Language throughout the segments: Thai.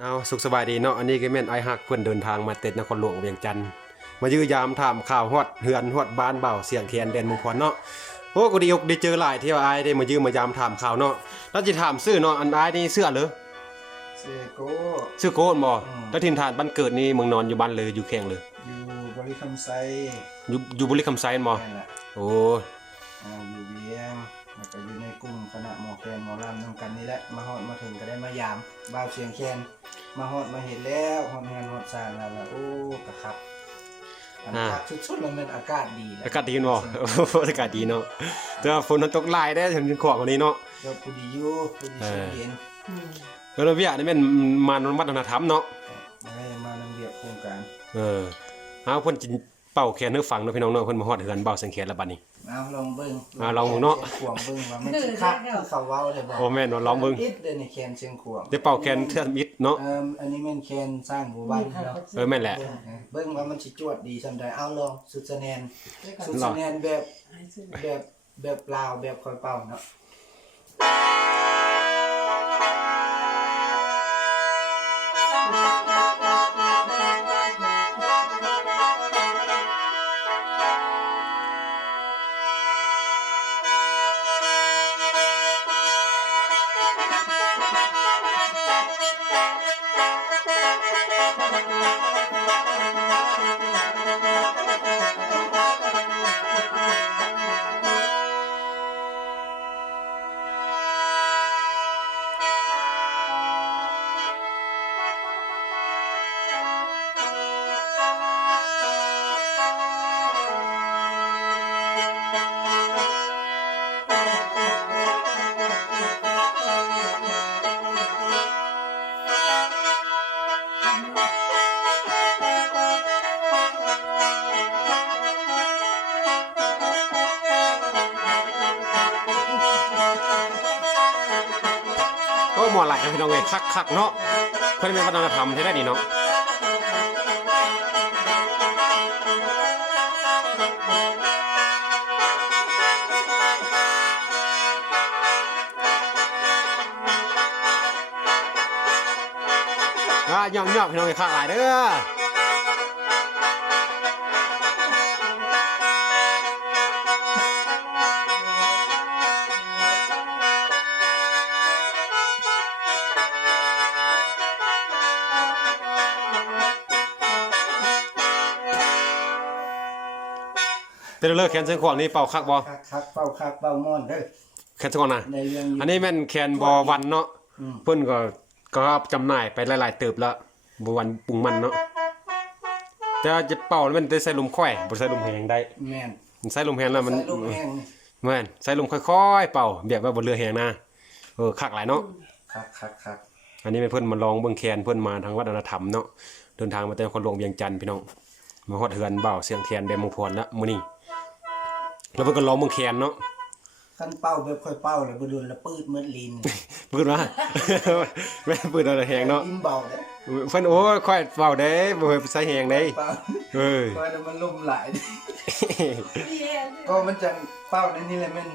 เอาสุขสบายดีเนาะอันนี้ก็แม่นไอฮักเพื่อนเดินทางมาเต็ดนครหลวงเวียงจันทน์มายื้อยามถามข่าวฮอดเฮือนฮอดบ้านเบาเสียงแคนแดนเมุงพรเนาะโอ้ก็ดีอกได้เจอหลายเที่ยวไอายได้มายื้อมายามถามข่าวเนาะแล้วจะถามซื้อเนาะอันไอายนี่เสื้อเหรอเซโกซื้อโกนบ่อืมแล้วทินฐานบ้านเกิดนี่เมืองนอนอยู่บ้านเลยอยู่แข่งเลยอยู่บริคำไซอยู่อยู่บุรีคำไซน์บ่นั่นแหละโอ้ อ่าอยู่เวียงแล้วก็อยู่ในกลุ่มคณะหมอแคนหมอลำนำกันนี่แหละมาฮอดมาถึงก็ได้มายามบ่าวเสียงแคนมาฮอดมาเห็นแล้วฮอดงานฮอดสร้างแล้วล่ะโอ้กะครับอันคักสุดๆแล้วมันอากาศดีแหละอากาศดีบ่โอ้อากาศดีเนาะแต่ว่าฝนมันตกหลายได้ถึงขวบกว่านี้เนาะเดี๋ยวผู้ดีอยู่ผู้ดีสุดเย็นแล้วเราเวียนี่แม่นมานวัฒนธรรมเนาะให้มานำเรียบโครงการเออเอาเพิ่นจิ เป่าแคนให้ฟังเนาะพี่น้องเนาะเพิ่นมาฮอดเฮือนเบาเสียงแคนแล้วบัดนี้ เอาลองเบิ่งอ่าลองเนาะขวงเบิ่งว่ามันสิคักคือเขาเว้าได้บ่โอ้แม่นว่าลองเบิ่งอิดเด้อนี่แคนเชียงขวงได้เป่าแคนเทือนมิดเนาะเอ่ออันนี้แม่นแคนสร้างหมู่บ้านเนาะเออแม่นแหละ เบิ่งนะเบิ่งว่ามันสิจวดดีซำใดเอาลองสุดสะแนนสุดลอสะงแนนแบบแบบแบบลาวแบบคอยเป่าเนาะ อไหลพี่น้องไงคักคักเนาะเพื่อนเป็นวัฒนธรรมแท้ๆนี่เนาะอะย่อมพี่น้องไงคักหลายเด้อ เป็นเลิกแคนเสียงขวางนี่เป่าคักบ่คักคักเป่าคักเป่าม่อนเด้อแคนเสียงขวางน่ะในเรื่องยู่อันนี้แม่นแคนบอวันเนาะอืมเพิ่นก็ก็จำหน่ายไปหลายๆเติบแล้วบวันปรุงมันเนาะแต่ว่าจะเป่าแล้วมันได้ใส่ลมค่อยบ่ใส่ลมแหงได้แม่นมันใส่ลมแหงแล้วมันใส่ลูกแห้งนี่แม่นใส่ลมค่อยๆ เป่าแบบว่าบ่เรือแหงนะเออคักหลายเนาะคักคักคักอันนี้เป็นเพิ่นมาลองเบิ่งแคนเพิ่นมาทางวัฒนธรรมเนาะเดินทางมาแต่คนหลวงเวียงจันทน์พี่น้องมาฮอดเฮือนเบ่าวเสียงแคนแดมมงพรแล้วมื้อนี้ แล้วเพิ่นก็ลองเบิ่งแคนเนาะคันเป่าแบบค่อยเป่าแล้วบ่โดนละปืดเหมือนลิ้นปืนว่าแม่นปืนอะไรแหงเนาะลิ้นเบาเด้อเพิ่นโอ้ยค่อยเฝ้าได้บ่เคยใส่แหงได้เป่าเอ้ยค่อยแล้วมันลมหลายเด้อก็มันจังเป่าในนี่แหละมัน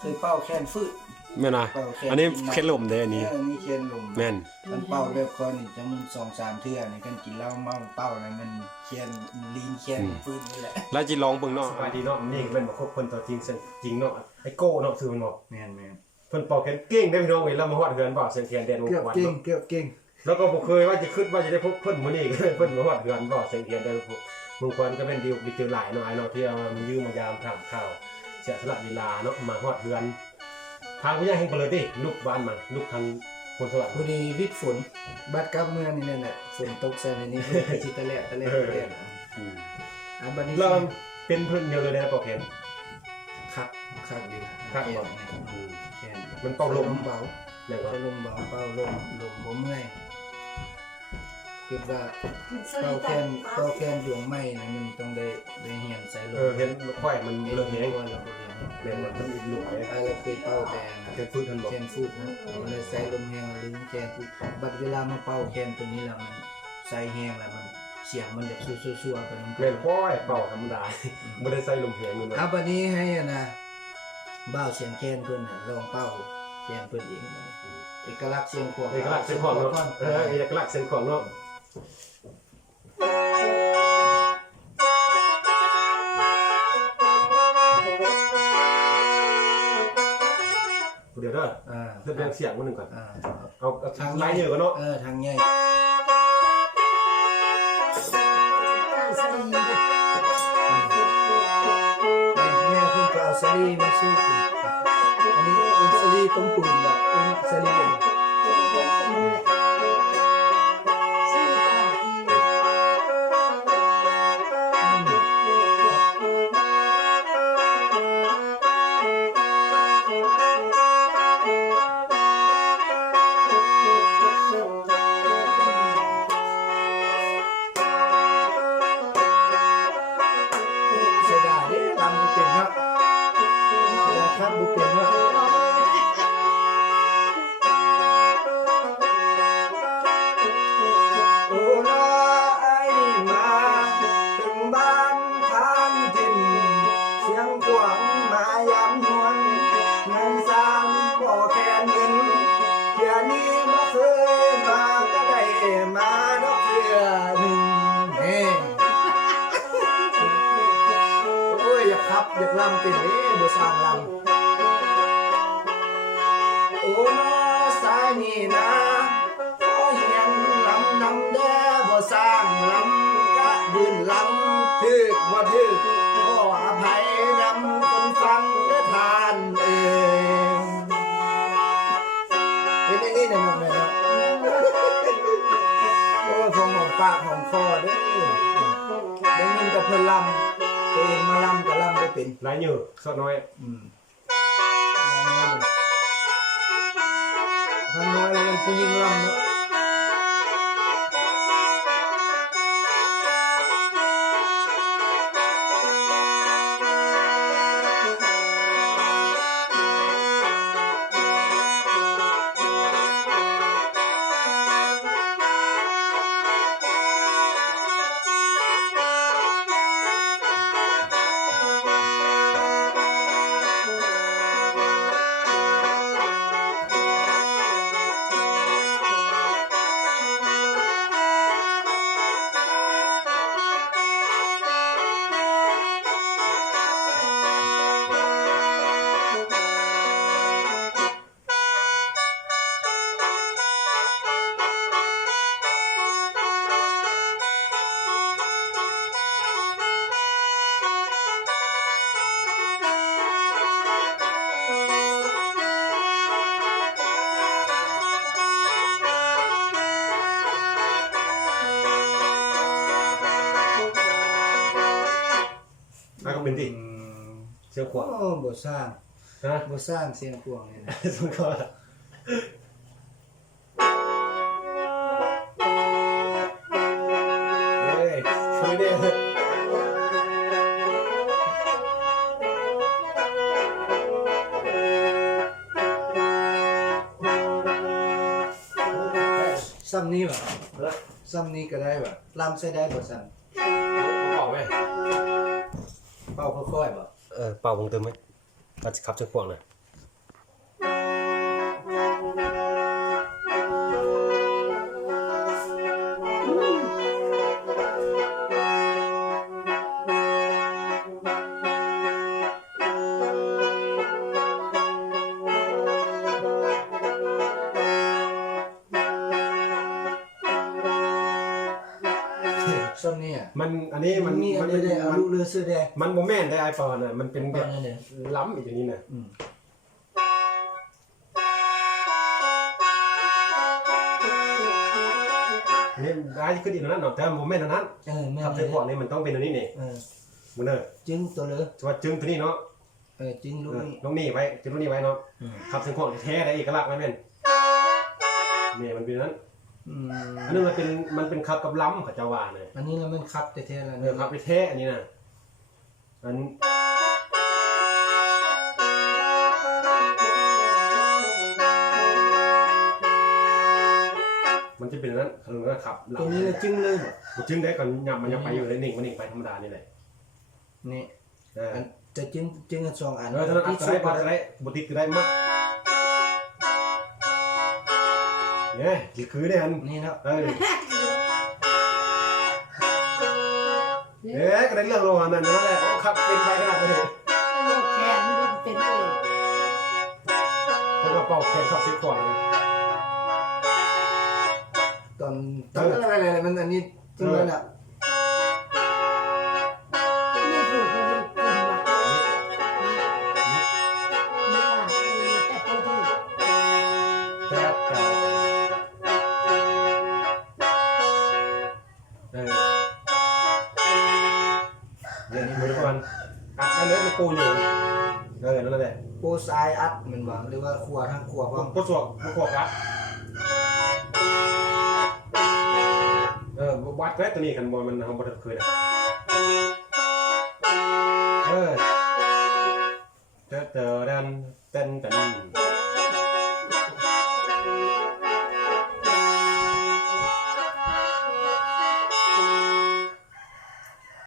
เคยเป่าแคนฟืด แม่นอะเป่าแคนอันนี้เคล็ดลมเด้ออันนี้ เอันนี้แคนลมแม่น มันเป่าแบบคอยนี่จังมันสองสามเทื่อนี่กันกินเหล้าเมาเป่าแล้วมันเคียนลีนเคียนฟืนนี่แหละแล้วจิลองเบิ่งเนาะสบายดีเนาะนี่เป็นบ่ครบเพิ่นตัวจริงจริงเนาะไอ้โก้เนาะชื่อมันบ่แม่นแม่นเพิ่นเป่าแคนเก่งได้อพี่น้องเอ้ยแล้วมาฮอดเฮือนบ่าวเสียงแคนแดนมงเกือบพรเก่งเนาะเกือบเก่งแล้วก็บ่เคยว่าจะคิดว่าจะได้พบเพิ่นมื้อนี้เพิ่นมาฮอดเฮือนบ่าวเสียงแคนแดนมงพรก็เป็นดีดีเจอหลายเนาะไอ้เนาะที่เอามายืมมายามถามข่าวเสียสละเวลาเนาะมาฮอดเฮือน ทางผู้ใหญ่เฮงเปเลยดิลูกบ้านมาลูกทางคนสวรรค์พอดีวิทย์ฝนบัดกลับเมืองนี่นั่นแหละฝนตกใส่ในนี้เพิ่นก็สิตะแลตะแลตะแลอะบัดนี้เริ่มเป็นเพื่อนเดียวเลยนะปอกแขนคักคักอยู่คักบ่แค่นมันเป่าลมเบาอย่างเป่าว่าลมเบาเป่าลมลมบ่เมื่อยคิดว่าเป่าแคนเป่าแคนดวงไม้นี่มันต้องได้ได้เหียนใส่ลมเออเห็นค่อยมันเริ่มแห้ง ว่าเราบ่เรียนเรียนมันต้องอีกหน่วยอะไรเคยเป่าแต่แค่ฟื้นทันบอกแคนฟูดนะมันเลยใส่ลมแห้งหรือแคนฟูดบัดเวลามาเป่าแคนตัวนี้แล้วมันใส่แห้งแล้วมันเสียงมันแบบซั่วๆๆไปมันก็เล่นค่อยเป่าธรรมดาไม่ได้ใส่ลมแหงมันเอาบัดนี้ให้อะนะบ้าวเสียงแคนเพิ่นน่ะลองเป่าแคนเพิ่นเองนะเออกลักษณ์เสียงขวางเอกลักษณ์เสียงของเนาะเออเอกลักษณ์เสียงของเนาะ ดี๋ยวเด้ออ่าเริ่มเรียงเสียงมันหนึ่งก่อน อ่าเอาเอาทางไล่เยอะก่อนเนาะเออทางใหญ่แม่เพิ่งไปเอาสลีมาซื้อกินอันนี้เป็นสลีต้มตุ๋นแบบเป็นสลีำถึกบ่าถึกขออภัยนำคนฟังเด้ทานเองเป็นอย่างนี้นะน้องแม่เนาะโอ้ยของหอมปากหอมคอเด้อได้ยินแต่เพิ่นลำตัวเองมาลำก็ลำได้เป็นไล่เยอะสดน้อยอืมทำน้อยเลยเป็นผู้หญิงลำเนาะ ไอ้ก็เป็นดิอืมเสียงขวางโอ้บ่สร้างนะบ่สร้างเสียงพวงเลยนะสมก็เฮ้ยคุยเนี่ยซ้ำนี้บ่แล้วซ้ำนี้ก็ได้บ่ลำใส่ได้บ่ซ้บอกไหมำเป่า ค่อยๆบ่เออเป่าวงเติมไหมตัดขับจนขวางหน่อ ซ้ำนี้อะมันอันนี้มันมีอัมันนนี้ได้เอามันลูกเรือเสื้อแดงมันโมแมนได้ไอโฟนอะมันเป็นแบตอนบนั้นเนี่ยล้ำอีกอย่างนี้นะอืมนี่ได้ขึ้นอีกแล้วนั่นเนาะแต่โมแมนอันนั้นเออแม่ขับเสียงขวางนี่มันต้องเป็นอันนี้นี่เออมันเนอะจึงตัวเลือจะว่าจึงตัวนี้เนาะเออจึงลูกเออนี่ลงนี่ไว้จึงลงนี่ไว้เนาะอืมขับเสียงขวางแท้ได้เอกลักษณ์ไหมแม่นนี่มันเป็นนั้น อืมอันนี้มันเป็นมันเป็นขับกับล้ำเขาจะว่าเนี่ยอันนี้แล้วมันคับแต่แท้ๆแล้วเออขับไปแท้อันนี้นะอันมันจะเป็นอันนั้นเขาเรียกว่าขับตัวนี้แล้วจึงเลยบ่มันจึงได้ก่อนยับมันยังไปอยู่ในหนึ่งมันหนึ่งไปธรรมดานี่แหละนี่เอออันจะจึงจึงกันสองอันเออถ้านั้นอัดก็ได้พัดก็ได้บุติกก็ได้มาก เนี่ยสิคือเนี่ยอันนี่เนาะเออเอ๊ะก็ได้เรื่องรองนั่นนั่นแหละโอ้ครับเป็นไปขนาดนี้แขนมันเป็นเองเพราะว่าเป่าแขนขับซิขวางเลยตอนตอนอะไรอะไรมันอันนี้จริงเลยน่ะ ปูอยู่เออนั่นแหละโปรไซอัดแมันบ่หรือว่าครัวทั้งครัวพร้อมก็สวกก็ขวบครับเออวัดแค่ตัวนี้กันบอลมันทำบอลเคยนะ